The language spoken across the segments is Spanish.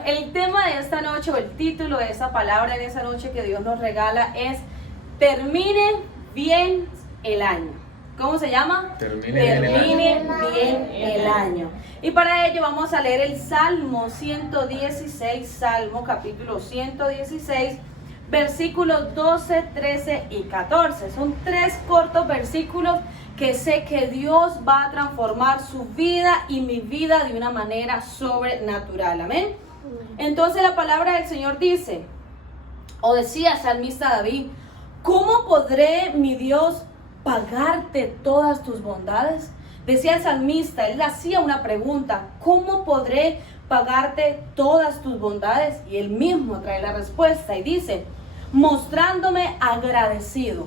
Bueno, el tema de esta noche o el título de esta palabra en esta noche que Dios nos regala es Termine bien el año. ¿Cómo se llama? Termine bien el año. Y para ello vamos a leer el Salmo 116, Salmo capítulo 116, versículos 12, 13 y 14. Son 3 cortos versículos que sé que Dios va a transformar su vida y mi vida de una manera sobrenatural. Amén. Entonces la palabra del Señor dice, o decía el salmista David, ¿cómo podré, mi Dios, pagarte todas tus bondades? Decía el salmista, él hacía una pregunta, ¿cómo podré pagarte todas tus bondades? Y él mismo trae la respuesta y dice, mostrándome agradecido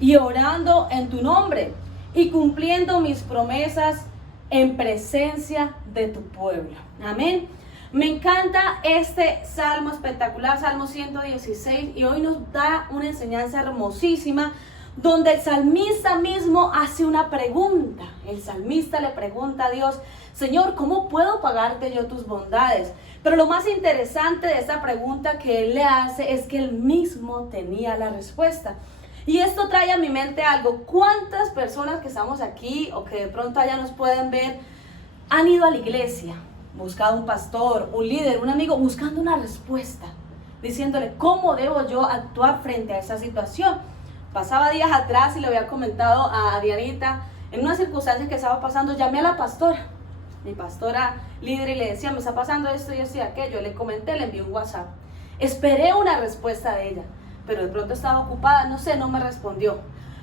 y orando en tu nombre y cumpliendo mis promesas en presencia de tu pueblo. Amén. Me encanta este salmo espectacular, Salmo 116, y hoy nos da una enseñanza hermosísima donde el salmista mismo hace una pregunta. El salmista le pregunta a Dios, Señor, ¿cómo puedo pagarte yo tus bondades? Pero lo más interesante de esta pregunta que él le hace es que él mismo tenía la respuesta. Y esto trae a mi mente algo. ¿Cuántas personas que estamos aquí o que de pronto allá nos pueden ver han ido a la iglesia, buscado un pastor, un líder, un amigo, buscando una respuesta, diciéndole cómo debo yo actuar frente a esa situación? Pasaba días atrás y le había comentado a Dianita, en una circunstancia que estaba pasando, llamé a la pastora, mi pastora líder, y le decía, me está pasando esto y esto y aquello. Le comenté, le envié un WhatsApp. Esperé una respuesta de ella, pero de pronto estaba ocupada, no sé, no me respondió.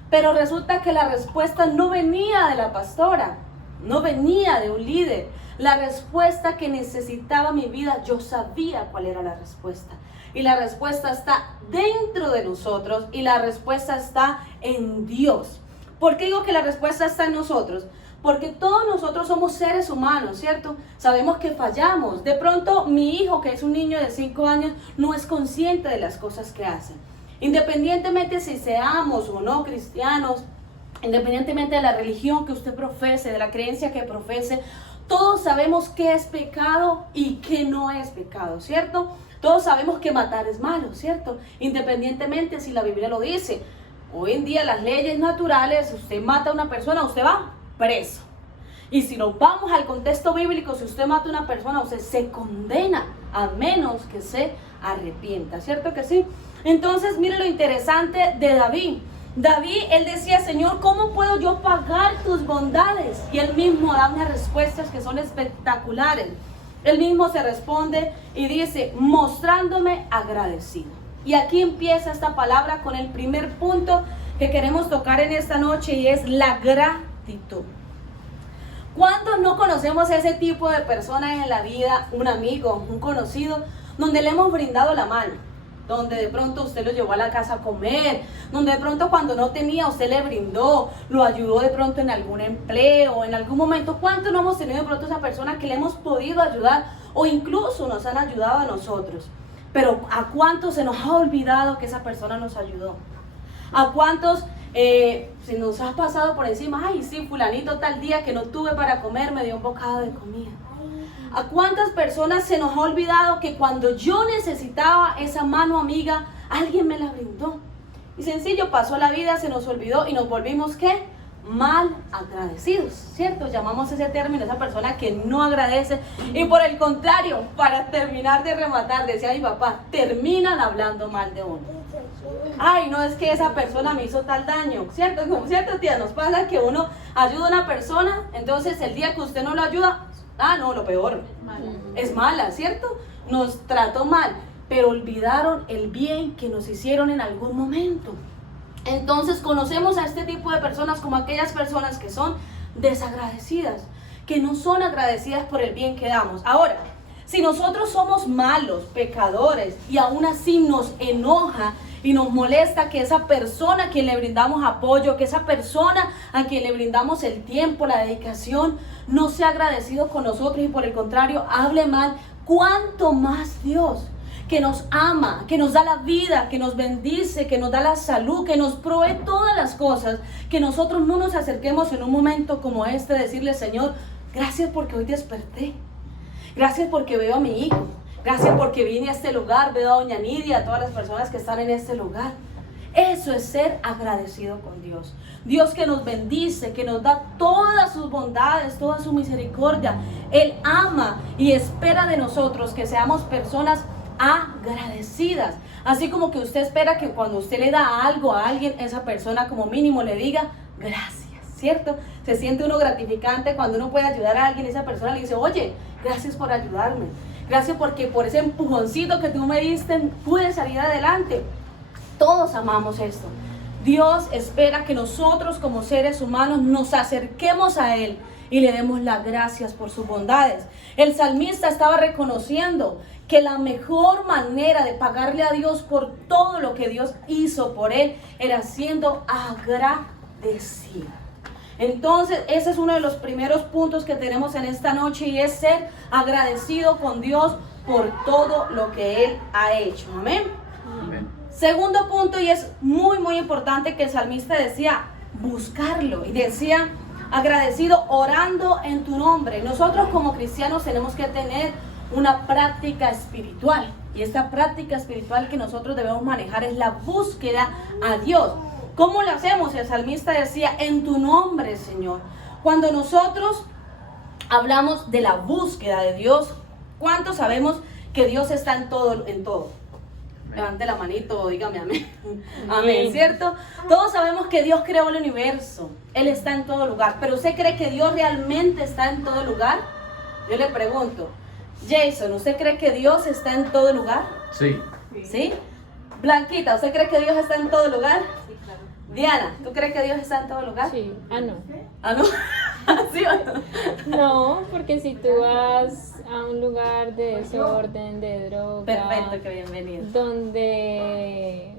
Pero resulta que la respuesta no venía de la pastora, no venía de un líder. La respuesta que necesitaba mi vida, yo sabía cuál era la respuesta. Y la respuesta está dentro de nosotros y la respuesta está en Dios. ¿Por qué digo que la respuesta está en nosotros? Porque todos nosotros somos seres humanos, ¿cierto? Sabemos que fallamos. De pronto mi hijo, que es un niño de 5 años, no es consciente de las cosas que hace. Independientemente si seamos o no cristianos, independientemente de la religión que usted profese, de la creencia que profese, todos sabemos qué es pecado y qué no es pecado, ¿cierto? Todos sabemos que matar es malo, ¿cierto? Independientemente si la Biblia lo dice. Hoy en día las leyes naturales, usted mata a una persona, usted va preso. Y si nos vamos al contexto bíblico, si usted mata a una persona, usted se condena a menos que se arrepienta, ¿cierto que sí? Entonces, mire lo interesante de David. David, él decía, Señor, ¿cómo puedo yo pagar tus bondades? Y él mismo da unas respuestas que son espectaculares. Él mismo se responde y dice, mostrándome agradecido. Y aquí empieza esta palabra con el primer punto que queremos tocar en esta noche, y es la gratitud. ¿Cuántos no conocemos ese tipo de personas en la vida? Un amigo, un conocido, donde le hemos brindado la mano, donde de pronto usted lo llevó a la casa a comer, donde de pronto cuando no tenía usted le brindó, lo ayudó de pronto en algún empleo, en algún momento. ¿Cuántos no hemos tenido de pronto esa persona que le hemos podido ayudar o incluso nos han ayudado a nosotros? Pero ¿a cuántos se nos ha olvidado que esa persona nos ayudó? ¿A cuántos se nos ha pasado por encima? Ay, sí, fulanito tal día que no tuve para comer me dio un bocado de comida. ¿A cuántas personas se nos ha olvidado que cuando yo necesitaba esa mano amiga, alguien me la brindó? Y sencillo, pasó la vida, se nos olvidó y nos volvimos, ¿qué? Mal agradecidos, ¿cierto? Llamamos ese término, esa persona que no agradece. Y por el contrario, para terminar de rematar, decía mi papá, terminan hablando mal de uno. Ay, no, es que esa persona me hizo tal daño, ¿cierto? Como cierto, tía, nos pasa que uno ayuda a una persona, entonces el día que usted no lo ayuda, no, lo peor, es mala, ¿cierto? Nos trató mal, pero olvidaron el bien que nos hicieron en algún momento. Entonces conocemos a este tipo de personas como aquellas personas que son desagradecidas, que no son agradecidas por el bien que damos. Ahora, si nosotros somos malos, pecadores, y aún así nos enoja y nos molesta que esa persona a quien le brindamos apoyo, que esa persona a quien le brindamos el tiempo, la dedicación, no sea agradecido con nosotros y por el contrario hable mal, ¿cuánto más Dios, que nos ama, que nos da la vida, que nos bendice, que nos da la salud, que nos provee todas las cosas, que nosotros no nos acerquemos en un momento como este, decirle, Señor, gracias porque hoy desperté, gracias porque veo a mi hijo, Gracias porque vine a este lugar, veo a doña Nidia, a todas las personas que están en este lugar. Eso es ser agradecido con Dios. Dios que nos bendice, que nos da todas sus bondades, toda su misericordia. Él ama y espera de nosotros que seamos personas agradecidas. Así como que usted espera que cuando usted le da algo a alguien, esa persona como mínimo le diga gracias, ¿cierto? Se siente uno gratificante cuando uno puede ayudar a alguien y esa persona le dice, oye, gracias por ayudarme. Gracias porque por ese empujoncito que tú me diste pude salir adelante. Todos amamos esto. Dios espera que nosotros como seres humanos nos acerquemos a Él y le demos las gracias por sus bondades. El salmista estaba reconociendo que la mejor manera de pagarle a Dios por todo lo que Dios hizo por él era siendo agradecido. Entonces, ese es uno de los primeros puntos que tenemos en esta noche y es ser agradecido con Dios por todo lo que Él ha hecho. Amén. Amén. Segundo punto, y es muy importante, que el salmista decía buscarlo y decía agradecido orando en tu nombre. Nosotros como cristianos tenemos que tener una práctica espiritual y esta práctica espiritual que nosotros debemos manejar es la búsqueda a Dios. ¿Cómo lo hacemos? El salmista decía en tu nombre, Señor. Cuando nosotros hablamos de la búsqueda de Dios, ¿cuántos sabemos que Dios está en todo? Levante la manito, dígame amén. Amén, ¿cierto? Todos sabemos que Dios creó el universo. Él está en todo lugar. ¿Pero usted cree que Dios realmente está en todo lugar? Yo le pregunto, Jason, ¿usted cree que Dios está en todo lugar? Sí. ¿Sí? Blanquita, ¿usted cree que Dios está en todo lugar? Sí, claro. Diana, ¿tú crees que Dios está en todo lugar? Sí. No. ¿No? ¿Sí o no? No, porque si tú vas a un lugar de desorden, de droga, perfecto, que bienvenido, donde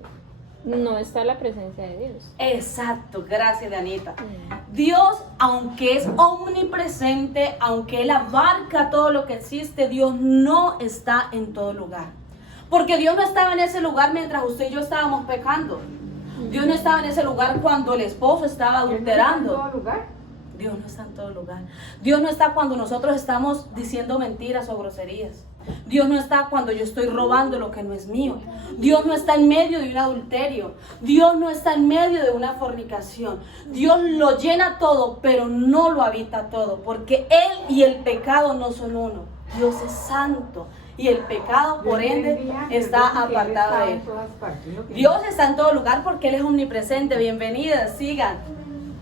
no está la presencia de Dios. Exacto, gracias, Danita. Dios, aunque es omnipresente, aunque Él abarca todo lo que existe, Dios no está en todo lugar. Porque Dios no estaba en ese lugar mientras usted y yo estábamos pecando. Dios no estaba en ese lugar cuando el esposo estaba adulterando. ¿En todo lugar? Dios no está en todo lugar. Dios no está cuando nosotros estamos diciendo mentiras o groserías. Dios no está cuando yo estoy robando lo que no es mío. Dios no está en medio de un adulterio. Dios no está en medio de una fornicación. Dios lo llena todo, pero no lo habita todo, porque Él y el pecado no son uno. Dios es santo y el pecado, por ende, está apartado de Él. Dios está en todo lugar porque Él es omnipresente. Bienvenidas, sigan.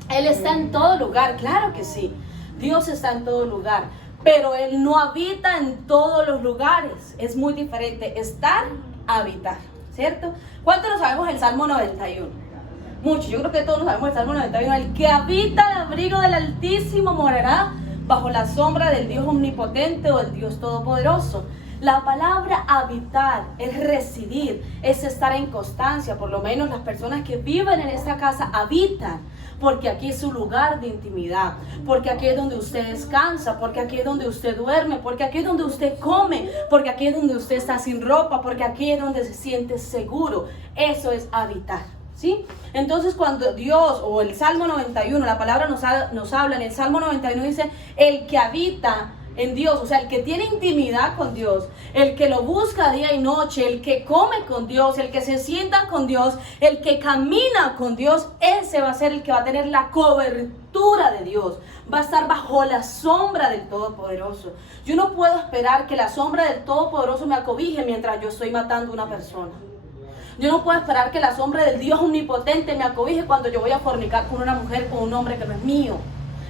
Él está en todo lugar, claro que sí. Dios está en todo lugar, pero Él no habita en todos los lugares. Es muy diferente estar a habitar, ¿cierto? ¿Cuántos lo sabemos el Salmo 91? Mucho, yo creo que todos lo sabemos el Salmo 91. El que habita el abrigo del Altísimo morará bajo la sombra del Dios omnipotente o del Dios todopoderoso. La palabra habitar es residir, es estar en constancia. Por lo menos las personas que viven en esta casa habitan, porque aquí es su lugar de intimidad, porque aquí es donde usted descansa, porque aquí es donde usted duerme, porque aquí es donde usted come, porque aquí es donde usted está sin ropa, porque aquí es donde se siente seguro. Eso es habitar, ¿sí? Entonces cuando Dios, o el Salmo 91, la palabra nos habla, en el Salmo 91 dice, el que habita en Dios, o sea, el que tiene intimidad con Dios, el que lo busca día y noche, el que come con Dios, el que se sienta con Dios, el que camina con Dios, ese va a ser el que va a tener la cobertura de Dios, va a estar bajo la sombra del Todopoderoso. Yo no puedo esperar que la sombra del Todopoderoso me acobije mientras yo estoy matando a una persona. Yo no puedo esperar que la sombra del Dios omnipotente me acobije cuando yo voy a fornicar con una mujer, con un hombre que no es mío.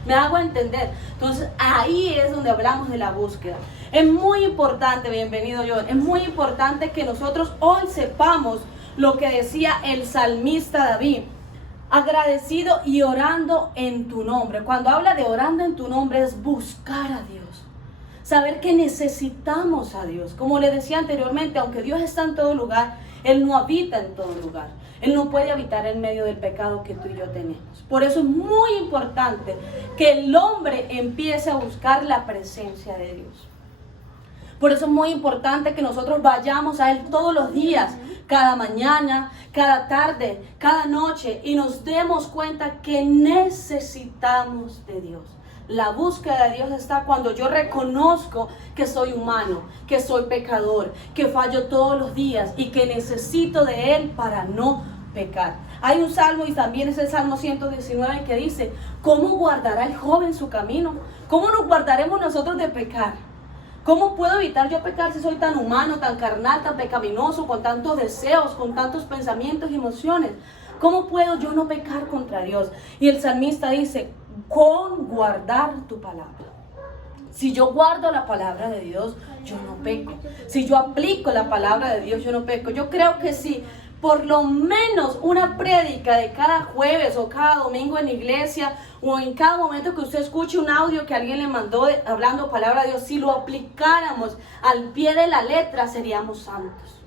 ¿Me hago entender? Entonces ahí es donde hablamos de la búsqueda. Es muy importante, bienvenido John, es muy importante que nosotros hoy sepamos lo que decía el salmista David. Agradecido y orando en tu nombre. Cuando habla de orando en tu nombre es buscar a Dios. Saber que necesitamos a Dios. Como le decía anteriormente, aunque Dios está en todo lugar, Él no habita en todo lugar. Él no puede habitar en medio del pecado que tú y yo tenemos. Por eso es muy importante que el hombre empiece a buscar la presencia de Dios. Por eso es muy importante que nosotros vayamos a Él todos los días, cada mañana, cada tarde, cada noche, y nos demos cuenta que necesitamos de Dios. La búsqueda de Dios está cuando yo reconozco que soy humano, que soy pecador, que fallo todos los días y que necesito de Él para no pecar. Hay un salmo, y también es el Salmo 119, que dice: ¿cómo guardará el joven su camino? ¿Cómo nos guardaremos nosotros de pecar? ¿Cómo puedo evitar yo pecar si soy tan humano, tan carnal, tan pecaminoso, con tantos deseos, con tantos pensamientos y emociones? ¿Cómo puedo yo no pecar contra Dios? Y el salmista dice: con guardar tu palabra. Si yo guardo la palabra de Dios, yo no peco. Si yo aplico la palabra de Dios, yo no peco. Yo creo que si por lo menos una prédica de cada jueves o cada domingo en la iglesia, o en cada momento que usted escuche un audio que alguien le mandó hablando palabra de Dios, si lo aplicáramos al pie de la letra, seríamos santos.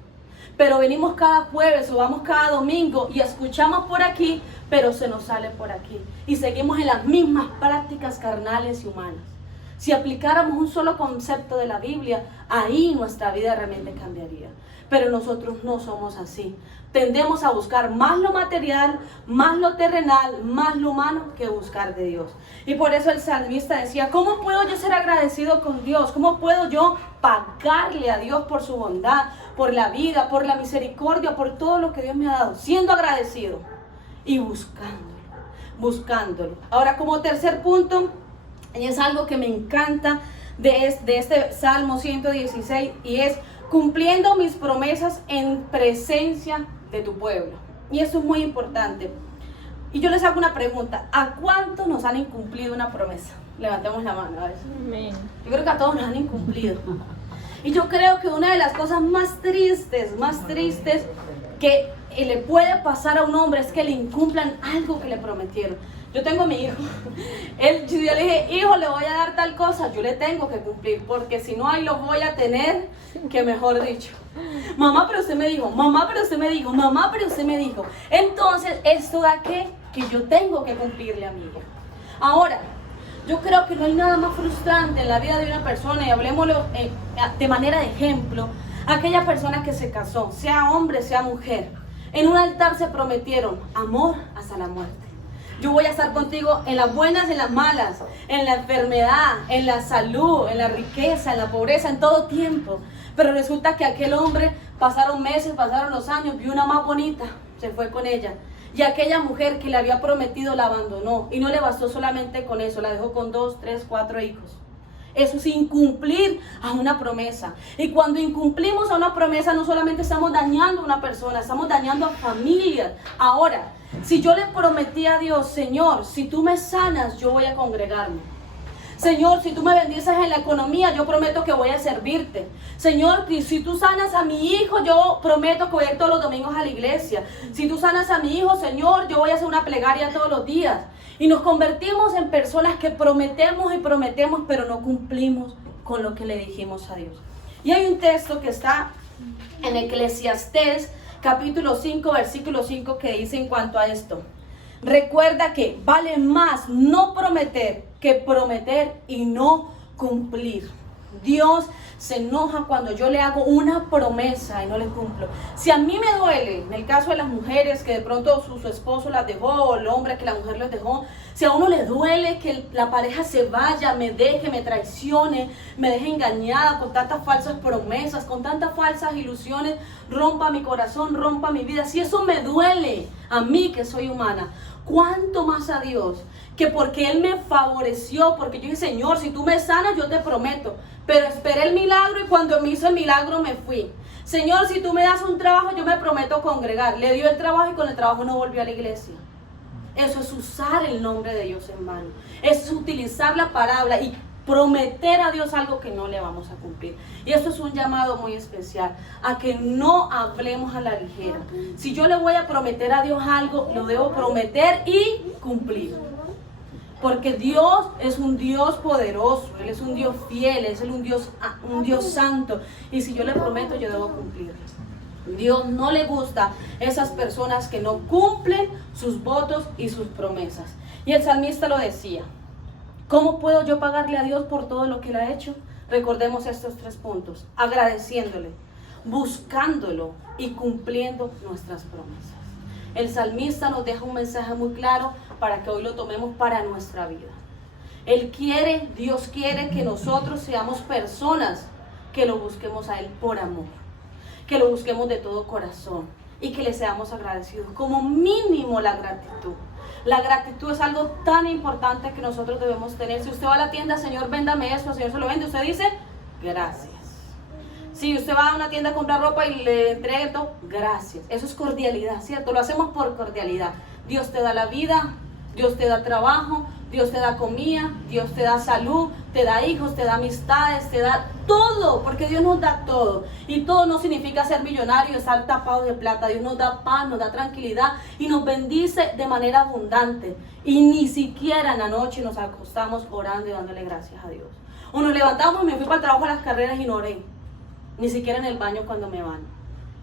Pero venimos cada jueves o vamos cada domingo y escuchamos por aquí, pero se nos sale por aquí. Y seguimos en las mismas prácticas carnales y humanas. Si aplicáramos un solo concepto de la Biblia, ahí nuestra vida realmente cambiaría. Pero nosotros no somos así. Tendemos a buscar más lo material, más lo terrenal, más lo humano que buscar de Dios. Y por eso el salmista decía: ¿cómo puedo yo ser agradecido con Dios? ¿Cómo puedo yo pagarle a Dios por su bondad, por la vida, por la misericordia, por todo lo que Dios me ha dado? Siendo agradecido y buscándolo. Ahora, como tercer punto, y es algo que me encanta de este Salmo 116, y es: cumpliendo mis promesas en presencia de tu pueblo. Y eso es muy importante. Y yo les hago una pregunta: ¿a cuántos nos han incumplido una promesa? Levantemos la mano a ver. Amén. Yo creo que a todos nos han incumplido. Y yo creo que una de las cosas más tristes que le puede pasar a un hombre es que le incumplan algo que le prometieron. Yo tengo a mi hijo. Yo le dije: hijo, le voy a dar tal cosa, yo le tengo que cumplir, porque si no, ahí lo voy a tener, que mejor dicho. Mamá, pero usted me dijo, mamá, pero usted me dijo, mamá, pero usted me dijo. Entonces, ¿esto da qué? Que yo tengo que cumplirle a mi hijo. Ahora, yo creo que no hay nada más frustrante en la vida de una persona, y hablemoslo de manera de ejemplo: aquella persona que se casó, sea hombre, sea mujer, en un altar se prometieron amor hasta la muerte. Yo voy a estar contigo en las buenas, en las malas, en la enfermedad, en la salud, en la riqueza, en la pobreza, en todo tiempo. Pero resulta que aquel hombre, pasaron meses, pasaron los años, vio una más bonita, se fue con ella. Y aquella mujer que le había prometido la abandonó. Y no le bastó solamente con eso, la dejó con 2, 3, 4 hijos. Eso es incumplir a una promesa. Y cuando incumplimos a una promesa, no solamente estamos dañando a una persona, estamos dañando a familias. Ahora, si yo le prometí a Dios: Señor, si tú me sanas, yo voy a congregarme. Señor, si tú me bendices en la economía, yo prometo que voy a servirte. Señor, si tú sanas a mi hijo, yo prometo que voy a ir todos los domingos a la iglesia. Si tú sanas a mi hijo, Señor, yo voy a hacer una plegaria todos los días. Y nos convertimos en personas que prometemos y prometemos, pero no cumplimos con lo que le dijimos a Dios. Y hay un texto que está en Eclesiastés, capítulo 5, versículo 5, que dice en cuanto a esto: recuerda que vale más no prometer que prometer y no cumplir. Dios se enoja cuando yo le hago una promesa y no le cumplo. Si a mí me duele, en el caso de las mujeres que de pronto su esposo las dejó, o el hombre que la mujer los dejó, si a uno le duele que la pareja se vaya, me deje, me traicione, me deje engañada con tantas falsas promesas, con tantas falsas ilusiones, rompa mi corazón, rompa mi vida, si eso me duele a mí que soy humana, ¿cuánto más a Dios? Que porque Él me favoreció, porque yo dije: Señor, si tú me sanas, yo te prometo. Pero esperé el milagro, y cuando me hizo el milagro me fui. Señor, si tú me das un trabajo, yo me prometo congregar. Le dio el trabajo y con el trabajo no volvió a la iglesia. Eso es usar el nombre de Dios en vano. Eso es utilizar la palabra y prometer a Dios algo que no le vamos a cumplir. Y eso es un llamado muy especial, a que no hablemos a la ligera. Si yo le voy a prometer a Dios algo, lo debo prometer y cumplir. Porque Dios es un Dios poderoso, Él es un Dios fiel, Él es un Dios santo. Y si yo le prometo, yo debo cumplir. Dios no le gusta esas personas que no cumplen sus votos y sus promesas. Y el salmista lo decía: ¿cómo puedo yo pagarle a Dios por todo lo que Él ha hecho? Recordemos estos 3 puntos: agradeciéndole, buscándolo y cumpliendo nuestras promesas. El salmista nos deja un mensaje muy claro para que hoy lo tomemos para nuestra vida. Dios quiere que nosotros seamos personas que lo busquemos a Él por amor, que lo busquemos de todo corazón y que le seamos agradecidos. Como mínimo la gratitud. La gratitud es algo tan importante que nosotros debemos tener. Si usted va a la tienda, Señor, véndame esto, Señor se lo vende, usted dice, gracias. Si usted va a una tienda a comprar ropa y le entrega esto, gracias. Eso es cordialidad, ¿cierto? Lo hacemos por cordialidad. Dios te da la vida, Dios te da trabajo, Dios te da comida, Dios te da salud, te da hijos, te da amistades, te da todo, porque Dios nos da todo. Y todo no significa ser millonario, estar tapado de plata. Dios nos da paz, nos da tranquilidad y nos bendice de manera abundante. Y ni siquiera en la noche nos acostamos orando y dándole gracias a Dios. O nos levantamos y me fui para el trabajo a las carreras y no oré. Ni siquiera en el baño cuando me baño.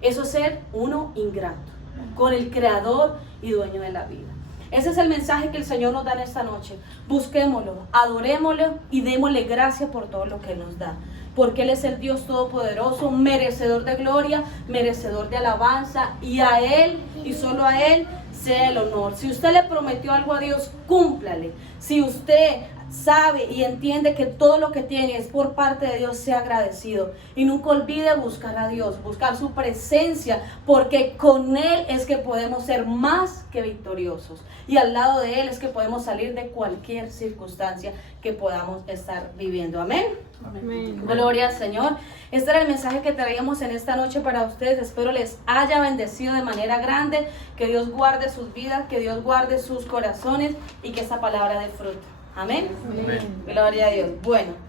Eso es ser uno ingrato con el Creador y dueño de la vida. Ese es el mensaje que el Señor nos da en esta noche. Busquémoslo, adorémoslo y démosle gracias por todo lo que Él nos da. Porque Él es el Dios Todopoderoso, merecedor de gloria, merecedor de alabanza. Y a Él, y solo a Él, sea el honor. Si usted le prometió algo a Dios, cúmplale. Si usted sabe y entiende que todo lo que tiene es por parte de Dios, sea agradecido. Y nunca olvide buscar a Dios, buscar su presencia, porque con Él es que podemos ser más que victoriosos. Y al lado de Él es que podemos salir de cualquier circunstancia que podamos estar viviendo. Amén. Amén. Gloria al Señor. Este era el mensaje que traíamos en esta noche para ustedes. Espero les haya bendecido de manera grande. Que Dios guarde sus vidas, que Dios guarde sus corazones y que esta palabra dé fruto. Amén. Amén. Gloria a Dios. Bueno.